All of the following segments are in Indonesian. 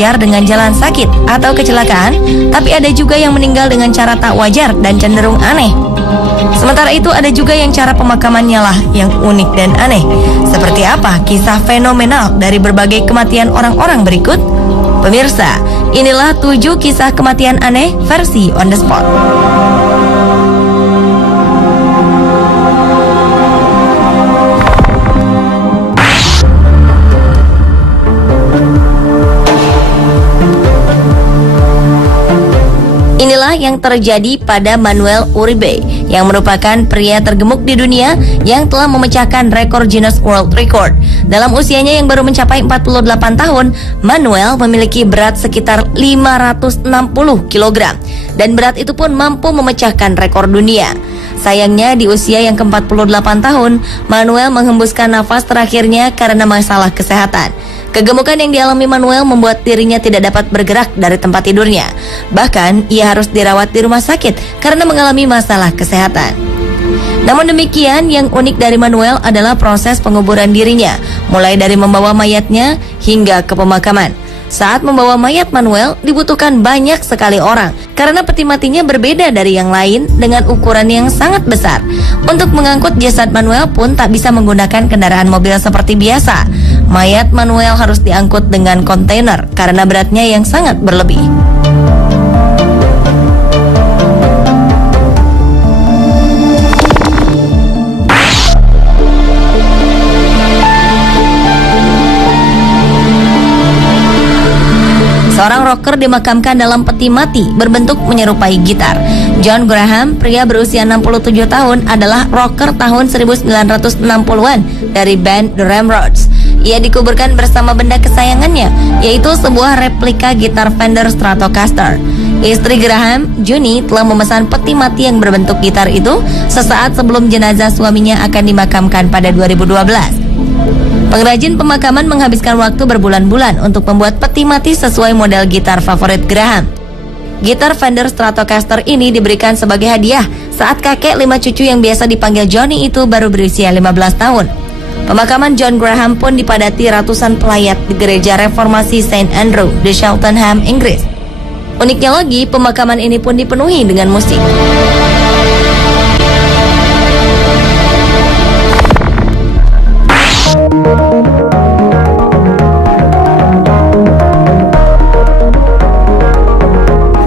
dengan jalan sakit atau kecelakaan, tapi ada juga yang meninggal dengan cara tak wajar dan cenderung aneh. Sementara itu ada juga yang cara pemakamannya lah yang unik dan aneh. Seperti apa kisah fenomenal dari berbagai kematian orang-orang berikut? Pemirsa, inilah 7 kisah kematian aneh versi On The Spot. Inilah yang terjadi pada Manuel Uribe, yang merupakan pria tergemuk di dunia yang telah memecahkan rekor Guinness World Record. Dalam usianya yang baru mencapai 48 tahun, Manuel memiliki berat sekitar 560 kg, dan berat itu pun mampu memecahkan rekor dunia. Sayangnya di usia yang ke-48 tahun, Manuel menghembuskan nafas terakhirnya karena masalah kesehatan. Kegemukan yang dialami Manuel membuat dirinya tidak dapat bergerak dari tempat tidurnya. Bahkan, ia harus dirawat di rumah sakit karena mengalami masalah kesehatan. Namun demikian, yang unik dari Manuel adalah proses penguburan dirinya, mulai dari membawa mayatnya hingga ke pemakaman. Saat membawa mayat Manuel, dibutuhkan banyak sekali orang karena peti matinya berbeda dari yang lain dengan ukuran yang sangat besar. Untuk mengangkut jasad Manuel pun tak bisa menggunakan kendaraan mobil seperti biasa. Mayat Manuel harus diangkut dengan kontainer karena beratnya yang sangat berlebih. Seorang rocker dimakamkan dalam peti mati berbentuk menyerupai gitar. John Graham, pria berusia 67 tahun, adalah rocker tahun 1960-an dari band The Ramrods. Ia dikuburkan bersama benda kesayangannya, yaitu sebuah replika gitar Fender Stratocaster. Istri Graham, Junie, telah memesan peti mati yang berbentuk gitar itu sesaat sebelum jenazah suaminya akan dimakamkan pada 2012. Pengrajin pemakaman menghabiskan waktu berbulan-bulan untuk membuat peti mati sesuai model gitar favorit Graham. Gitar Fender Stratocaster ini diberikan sebagai hadiah saat kakek 5 cucu yang biasa dipanggil Johnny itu baru berusia 15 tahun. Pemakaman John Graham pun dipadati ratusan pelayat di gereja reformasi St. Andrew di Cheltenham, Inggris. Uniknya lagi, pemakaman ini pun dipenuhi dengan musik.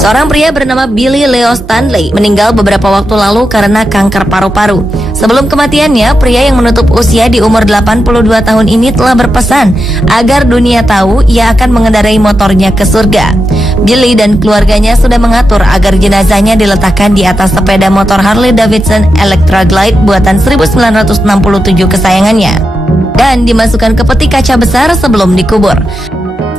Seorang pria bernama Billy Leo Stanley meninggal beberapa waktu lalu karena kanker paru-paru. Sebelum kematiannya, pria yang menutup usia di umur 82 tahun ini telah berpesan agar dunia tahu ia akan mengendarai motornya ke surga. Billy dan keluarganya sudah mengatur agar jenazahnya diletakkan di atas sepeda motor Harley Davidson Electra Glide buatan 1967 kesayangannya dan dimasukkan ke peti kaca besar sebelum dikubur.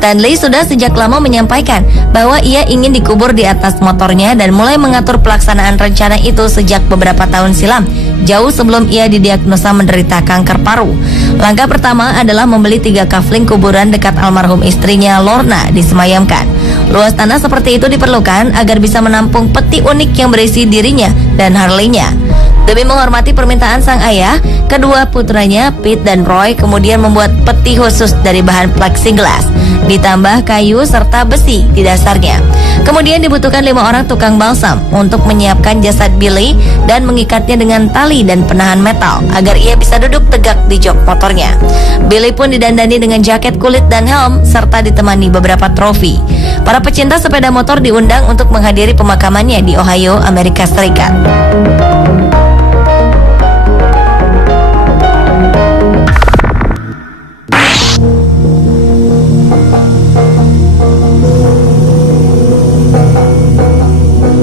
Stanley sudah sejak lama menyampaikan bahwa ia ingin dikubur di atas motornya dan mulai mengatur pelaksanaan rencana itu sejak beberapa tahun silam, jauh sebelum ia didiagnosa menderita kanker paru. Langkah pertama adalah membeli 3 kafling kuburan dekat almarhum istrinya Lorna disemayamkan. Luas tanah seperti itu diperlukan agar bisa menampung peti unik yang berisi dirinya dan Harley-nya. Demi menghormati permintaan sang ayah, kedua putranya, Pete dan Roy, kemudian membuat peti khusus dari bahan plexiglass, ditambah kayu serta besi di dasarnya. Kemudian dibutuhkan 5 orang tukang balsam untuk menyiapkan jasad Billy dan mengikatnya dengan tali dan penahan metal agar ia bisa duduk tegak di jok motornya. Billy pun didandani dengan jaket kulit dan helm serta ditemani beberapa trofi. Para pecinta sepeda motor diundang untuk menghadiri pemakamannya di Ohio, Amerika Serikat.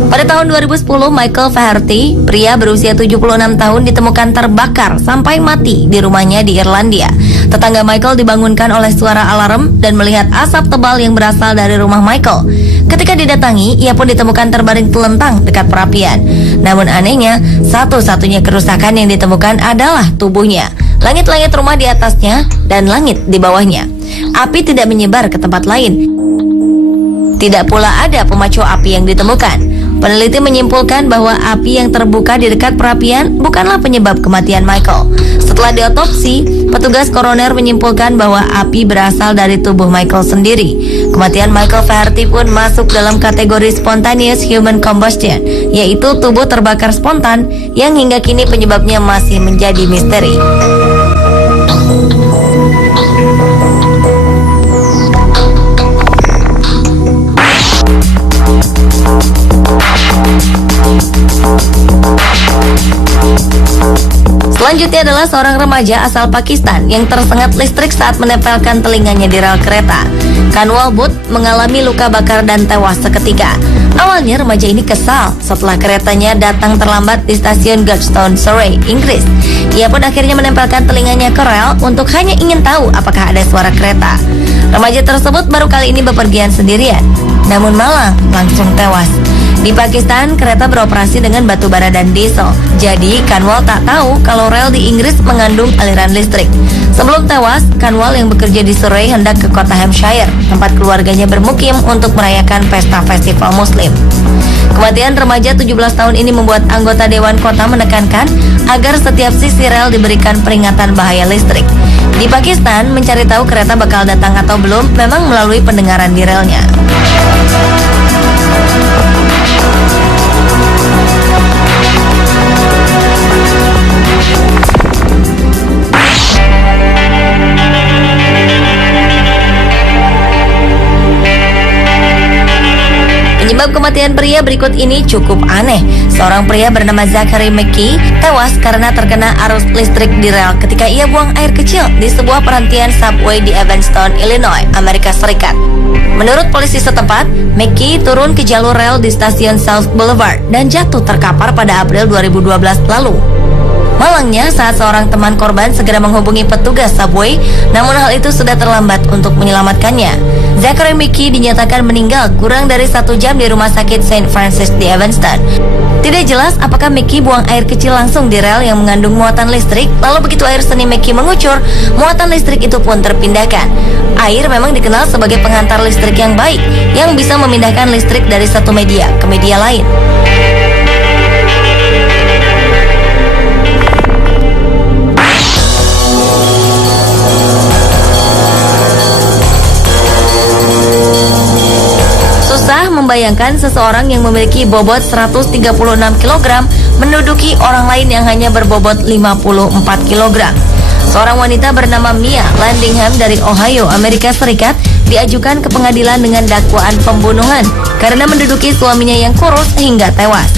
Pada tahun 2010, Michael Faherty, pria berusia 76 tahun, ditemukan terbakar sampai mati di rumahnya di Irlandia. Tetangga Michael dibangunkan oleh suara alarm dan melihat asap tebal yang berasal dari rumah Michael. Ketika didatangi, ia pun ditemukan terbaring telentang dekat perapian. Namun anehnya, satu-satunya kerusakan yang ditemukan adalah tubuhnya. Langit-langit rumah di atasnya dan langit di bawahnya. Api tidak menyebar ke tempat lain. Tidak pula ada pemacu api yang ditemukan. Peneliti menyimpulkan bahwa api yang terbuka di dekat perapian bukanlah penyebab kematian Michael. Setelah diotopsi, petugas koroner menyimpulkan bahwa api berasal dari tubuh Michael sendiri. Kematian Michael Flaherty pun masuk dalam kategori spontaneous human combustion, yaitu tubuh terbakar spontan yang hingga kini penyebabnya masih menjadi misteri. Selanjutnya adalah seorang remaja asal Pakistan yang tersengat listrik saat menempelkan telinganya di rel kereta. Kanwal Butt mengalami luka bakar dan tewas seketika. Awalnya remaja ini kesal setelah keretanya datang terlambat di stasiun Godstone, Surrey, Inggris. Ia pun akhirnya menempelkan telinganya ke rel untuk hanya ingin tahu apakah ada suara kereta. Remaja tersebut baru kali ini bepergian sendirian, namun malang langsung tewas. Di Pakistan, kereta beroperasi dengan batu bara dan diesel. Jadi, Kanwal tak tahu kalau rel di Inggris mengandung aliran listrik. Sebelum tewas, Kanwal yang bekerja di Surrey hendak ke kota Hampshire, tempat keluarganya bermukim untuk merayakan pesta festival Muslim. Kematian remaja 17 tahun ini membuat anggota Dewan Kota menekankan agar setiap sisi rel diberikan peringatan bahaya listrik. Di Pakistan, mencari tahu kereta bakal datang atau belum memang melalui pendengaran di relnya. Penyebab kematian pria berikut ini cukup aneh. Seorang pria bernama Zachary McKee tewas karena terkena arus listrik di rel ketika ia buang air kecil di sebuah perhentian subway di Evanston, Illinois, Amerika Serikat. Menurut polisi setempat, McKee turun ke jalur rel di stasiun South Boulevard dan jatuh terkapar pada April 2012 lalu. Malangnya, saat seorang teman korban segera menghubungi petugas subway, namun hal itu sudah terlambat untuk menyelamatkannya. Zachary McKee dinyatakan meninggal kurang dari 1 jam di rumah sakit St. Francis di Evanston. Tidak jelas apakah McKee buang air kecil langsung di rel yang mengandung muatan listrik, lalu begitu air seni McKee mengucur, muatan listrik itu pun terpindahkan. Air memang dikenal sebagai penghantar listrik yang baik, yang bisa memindahkan listrik dari satu media ke media lain. Susah membayangkan seseorang yang memiliki bobot 136 kg menduduki orang lain yang hanya berbobot 54 kg. Seorang wanita bernama Mia Landingham dari Ohio, Amerika Serikat diajukan ke pengadilan dengan dakwaan pembunuhan karena menduduki suaminya yang kurus hingga tewas.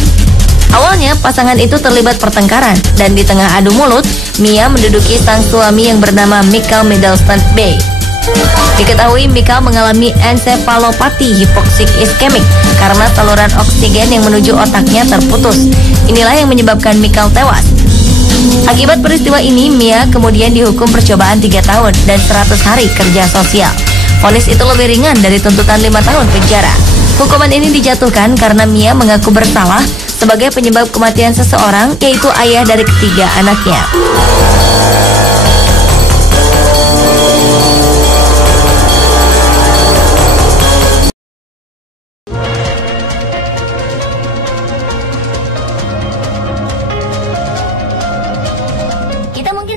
Awalnya pasangan itu terlibat pertengkaran dan di tengah adu mulut, Mia menduduki sang suami yang bernama Michael Middleton Bay. Diketahui Michael mengalami encephalopati hipoksik iskemik karena saluran oksigen yang menuju otaknya terputus. Inilah yang menyebabkan Michael tewas. Akibat peristiwa ini, Mia kemudian dihukum percobaan 3 tahun dan 100 hari kerja sosial. Vonis itu lebih ringan dari tuntutan 5 tahun penjara. Hukuman ini dijatuhkan karena Mia mengaku bersalah sebagai penyebab kematian seseorang, yaitu ayah dari ketiga anaknya.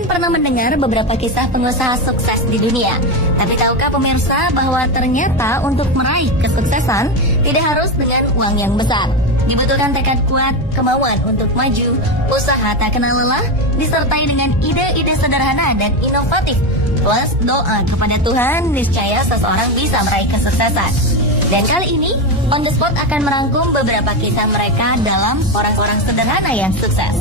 Pernah mendengar beberapa kisah pengusaha sukses di dunia. Tapi tahukah pemirsa bahwa ternyata untuk meraih kesuksesan tidak harus dengan uang yang besar. Dibutuhkan tekad kuat, kemauan untuk maju, usaha tak kenal lelah, disertai dengan ide-ide sederhana dan inovatif. Plus doa kepada Tuhan, niscaya seseorang bisa meraih kesuksesan. Dan kali ini, On The Spot akan merangkum beberapa kisah mereka dalam orang-orang sederhana yang sukses.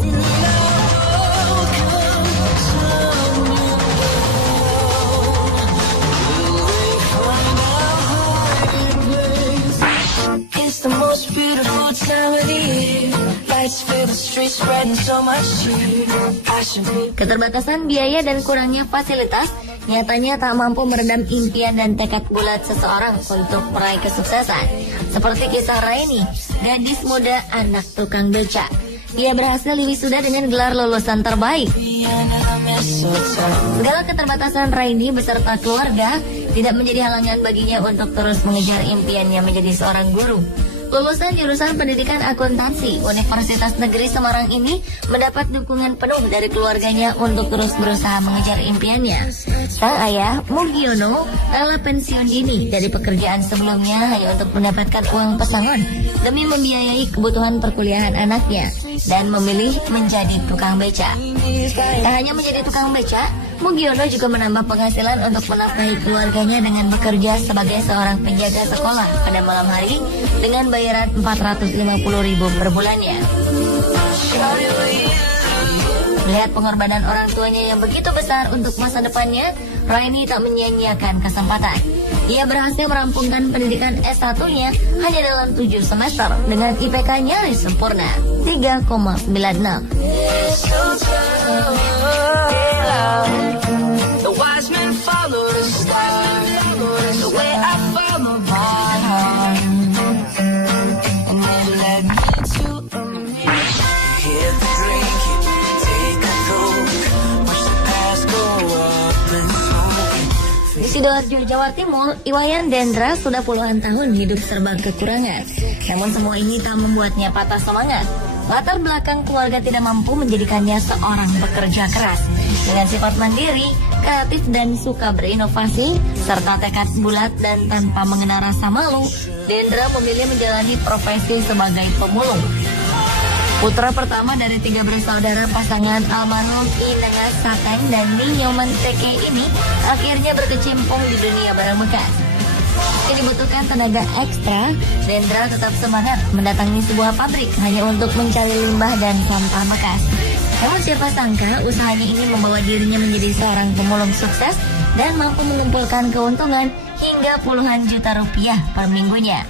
The most beautiful time of the year. Lights fill the streets, spreading so much cheer. Keterbatasan biaya dan kurangnya fasilitas nyatanya tak mampu meredam impian dan tekad bulat seseorang untuk meraih kesuksesan. Seperti kisah Raini, gadis muda anak tukang beca. Ia berhasil wisuda dengan gelar lulusan terbaik. Segala keterbatasan Raini beserta keluarga tidak menjadi halangan baginya untuk terus mengejar impiannya menjadi seorang guru. Lulusan jurusan pendidikan akuntansi Universitas Negeri Semarang ini mendapat dukungan penuh dari keluarganya untuk terus berusaha mengejar impiannya. Sang ayah, Mugiono, rela pensiun dini dari pekerjaan sebelumnya hanya untuk mendapatkan uang pesangon demi membiayai kebutuhan perkuliahan anaknya dan memilih menjadi tukang beca. Tak hanya menjadi tukang beca, Mugiono juga menambah penghasilan untuk menafkahi keluarganya dengan bekerja sebagai seorang penjaga sekolah pada malam hari dengan bayaran 450.000 per bulannya. Melihat pengorbanan orang tuanya yang begitu besar untuk masa depannya, Raini tak menyia-nyiakan kesempatan. Ia berhasil merampungkan pendidikan S1-nya hanya dalam 7 semester dengan IPK nyaris sempurna, 3,96. Di Sidoarjo, Jawa Timur, Iwayan Dendra sudah puluhan tahun hidup serba kekurangan. Namun semua ini tak membuatnya patah semangat. Latar belakang keluarga tidak mampu menjadikannya seorang pekerja keras. Dengan sifat mandiri, kreatif dan suka berinovasi, serta tekad bulat dan tanpa mengenal rasa malu, Dendra memilih menjalani profesi sebagai pemulung. Putra pertama dari 3 bersaudara pasangan almarhum Inengas Sateng dan Ninyoman Teke ini akhirnya berkecimpung di dunia barang bekas. Ini dibutuhkan tenaga ekstra, Dendra tetap semangat mendatangi sebuah pabrik hanya untuk mencari limbah dan sampah bekas. Namun siapa sangka usahanya ini membawa dirinya menjadi seorang pemulung sukses dan mampu mengumpulkan keuntungan hingga puluhan juta rupiah per minggunya.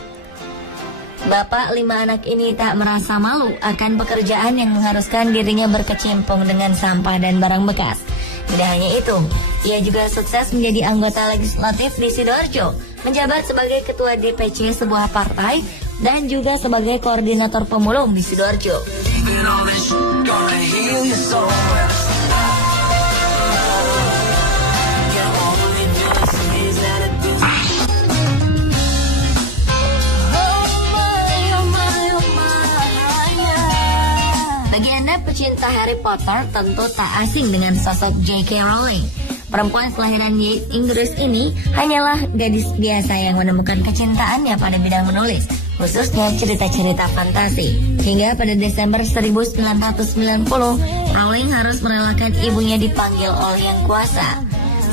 Bapak 5 anak ini tak merasa malu akan pekerjaan yang mengharuskan dirinya berkecimpung dengan sampah dan barang bekas. Tidak hanya itu, ia juga sukses menjadi anggota legislatif di Sidoarjo, menjabat sebagai ketua DPC sebuah partai dan juga sebagai koordinator pemulung di Sidoarjo. Bagi Anda pecinta Harry Potter tentu tak asing dengan sosok J.K. Rowling. Perempuan kelahiran Inggris ini hanyalah gadis biasa yang menemukan kecintaannya pada bidang menulis, khususnya cerita-cerita fantasi. Hingga pada Desember 1990, Rowling harus merelakan ibunya dipanggil oleh Yang Kuasa.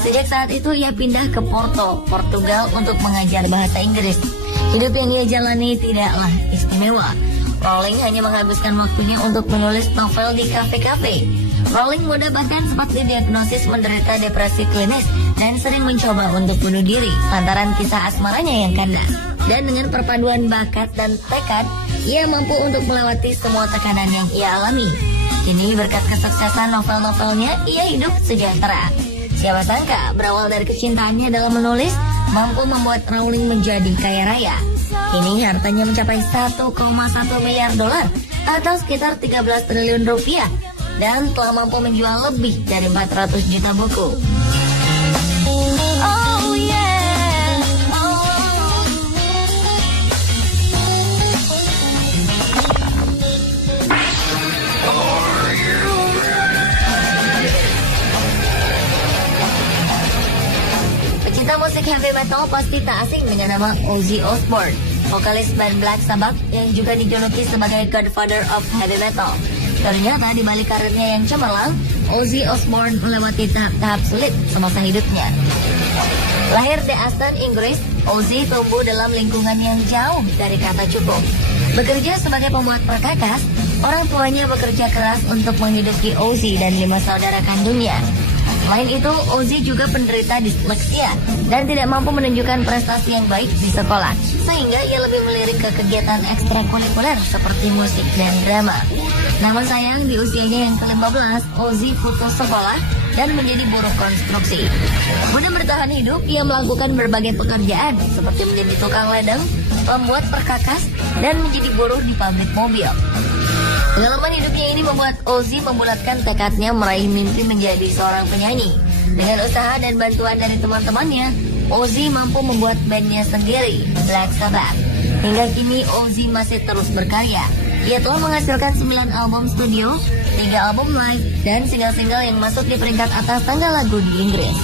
Sejak saat itu ia pindah ke Porto, Portugal untuk mengajar bahasa Inggris. Hidup yang ia jalani tidaklah istimewa. Rowling hanya menghabiskan waktunya untuk menulis novel di kafe-kafe. Rowling muda bahkan sempat didiagnosis menderita depresi klinis dan sering mencoba untuk bunuh diri lantaran kisah asmaranya yang kandas. Dan dengan perpaduan bakat dan tekad, ia mampu untuk melewati semua tekanan yang ia alami. Kini berkat kesuksesan novel-novelnya, ia hidup sejahtera. Siapa sangka berawal dari kecintaannya dalam menulis, mampu membuat Rowling menjadi kaya raya. Kini hartanya mencapai 1,1 miliar dolar atau sekitar 13 triliun rupiah dan telah mampu menjual lebih dari 400 juta buku. Oh yeah, oh. Pecinta musik heavy metal pasti tak asing dengan nama Ozzy Osbourne, vokalis band Black Sabbath yang juga dijuluki sebagai Godfather of Heavy Metal. Ternyata di balik karirnya yang cemerlang, Ozzy Osbourne melewati tahap-tahap sulit semasa hidupnya. Lahir di Aston, Inggris, Ozzy tumbuh dalam lingkungan yang jauh dari kata cukup. Bekerja sebagai pembuat perkakas, orang tuanya bekerja keras untuk menghidupi Ozzy dan 5 saudara kandungnya. Selain itu, Ozzy juga penderita disleksia dan tidak mampu menunjukkan prestasi yang baik di sekolah, sehingga ia lebih melirik ke kegiatan ekstrakurikuler seperti musik dan drama. Namun sayang, di usianya yang ke-15, Ozzy putus sekolah dan menjadi buruh konstruksi. Guna bertahan hidup, ia melakukan berbagai pekerjaan seperti menjadi tukang ledeng, pembuat perkakas, dan menjadi buruh di pabrik mobil. Pengalaman hidupnya ini membuat Ozzy membulatkan tekadnya meraih mimpi menjadi seorang penyanyi. Dengan usaha dan bantuan dari teman-temannya, Ozzy mampu membuat bandnya sendiri, Black Sabbath. Hingga kini Ozzy masih terus berkarya. Ia telah menghasilkan 9 album studio, 3 album live, dan single-single yang masuk di peringkat atas tangga lagu di Inggris.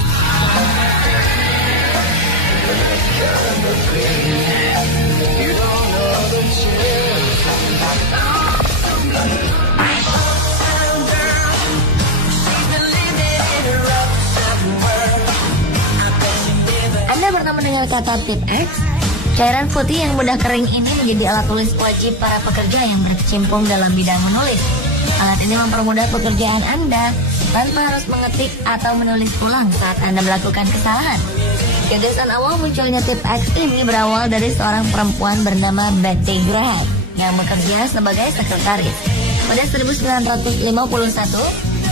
Anda pernah mendengar kata tip X? Cairan putih yang mudah kering ini menjadi alat tulis wajib para pekerja yang berkecimpung dalam bidang menulis. Alat ini mempermudah pekerjaan Anda tanpa harus mengetik atau menulis ulang saat Anda melakukan kesalahan. Gagasan awal munculnya tip X ini berawal dari seorang perempuan bernama Betty Graham yang bekerja sebagai sekretaris. Pada 1951,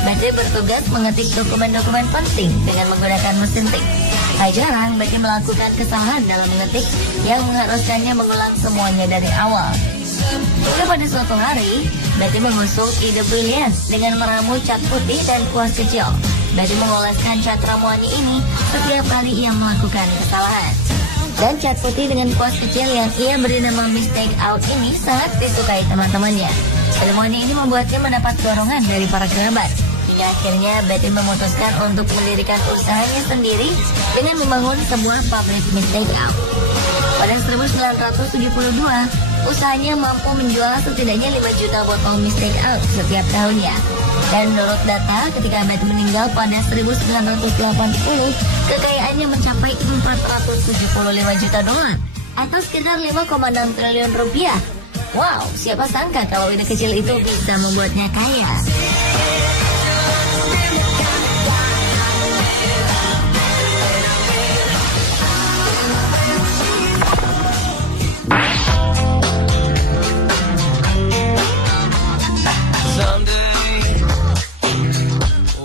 Betty bertugas mengetik dokumen-dokumen penting dengan menggunakan mesin tik. Tak jarang Betty melakukan kesalahan dalam mengetik yang mengharuskannya mengulang semuanya dari awal. Hingga pada suatu hari, Betty mengusung ide brilian dengan meramu cat putih dan kuas kecil. Betty mengoleskan cat ramuannya ini setiap kali ia melakukan kesalahan. Dan cat putih dengan kuas kecil yang ia beri nama Mistake Out ini sangat disukai teman-temannya. Seremoni ini membuatnya mendapat dorongan dari para kerabat. Hingga akhirnya Betty memutuskan untuk mendirikan usahanya sendiri dengan membangun sebuah pabrik Mistake Out. Pada 1972, usahanya mampu menjual setidaknya 5 juta botol Mistake Out setiap tahunnya. Dan menurut data, ketika Betty meninggal pada 1980, kekayaannya mencapai 475 juta dolar atau sekitar 5,6 triliun rupiah. Wow, siapa sangka kalau ide kecil itu bisa membuatnya kaya.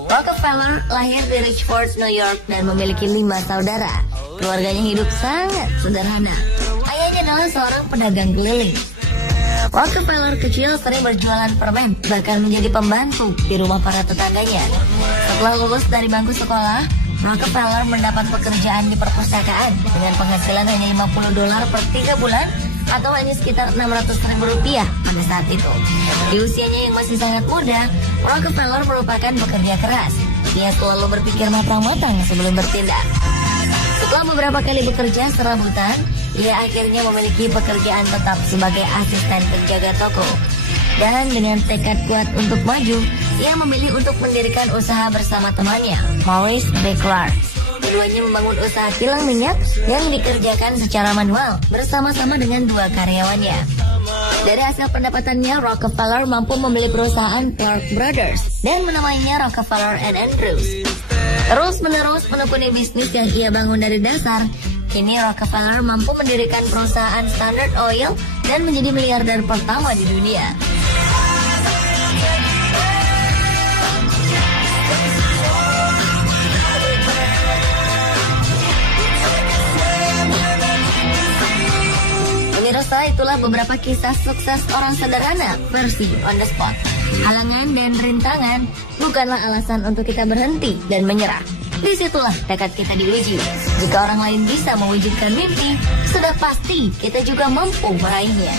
Rockefeller lahir di Richford, New York dan memiliki 5 saudara. Keluarganya hidup sangat sederhana. Ayahnya adalah seorang pedagang keliling. Rockefeller kecil sering berjualan permen, bahkan menjadi pembantu di rumah para tetangganya. Setelah lulus dari bangku sekolah, Rockefeller mendapat pekerjaan di perpustakaan dengan penghasilan hanya $50 per 3 bulan atau hanya sekitar 600.000 rupiah pada saat itu. Di usianya yang masih sangat muda, Rockefeller merupakan pekerja keras. Dia selalu berpikir matang-matang sebelum bertindak. Setelah beberapa kali bekerja serabutan, ia akhirnya memiliki pekerjaan tetap sebagai asisten penjaga toko. Dan dengan tekad kuat untuk maju, ia memilih untuk mendirikan usaha bersama temannya, Maurice B. Clark. Keduanya membangun usaha kilang minyak yang dikerjakan secara manual bersama-sama dengan 2 karyawannya. Dari hasil pendapatannya, Rockefeller mampu membeli perusahaan Clark Brothers dan menamainya Rockefeller and Andrews. Terus-menerus menekuni bisnis yang ia bangun dari dasar, kini Rockefeller mampu mendirikan perusahaan Standard Oil dan menjadi miliarder pertama di dunia. Pemirsa, itulah beberapa kisah sukses orang sederhana versi on the spot. Halangan dan rintangan bukanlah alasan untuk kita berhenti dan menyerah. Disitulah tekad kita diuji. Jika orang lain bisa mewujudkan mimpi, sudah pasti kita juga mampu meraihnya.